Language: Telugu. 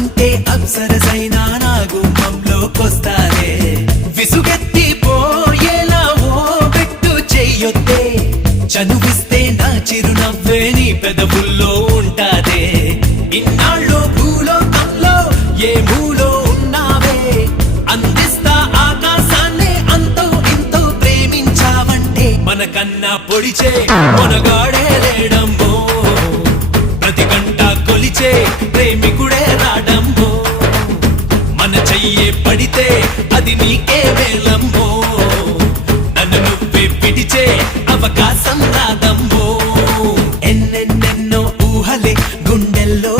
అంటే అప్సరసైనా నా గుమ్మంలోకొస్తారే విసుగెత్తి పోయేలా ఓ పెట్టు చెయ్యొద్దే. చనువిస్తే నా చిరునవ్వే నీ పెదవుల్లో ఉంటారే ఇన్నాళ్ళు భూలో కంలో ఏ భూలో ఉన్నావే? అందిస్తా ఆకాశాన్నే అంతో ఇంతో ప్రేమించావంటే మనకన్నా పొడిచే మనగా నీయే పడితే అది నీకే వేలమ్మో. నన్ను నువ్వే పిడిచే అవకాశం రాదమ్మో. ఎన్నెన్నెన్నో ఊహలే గుండెల్లో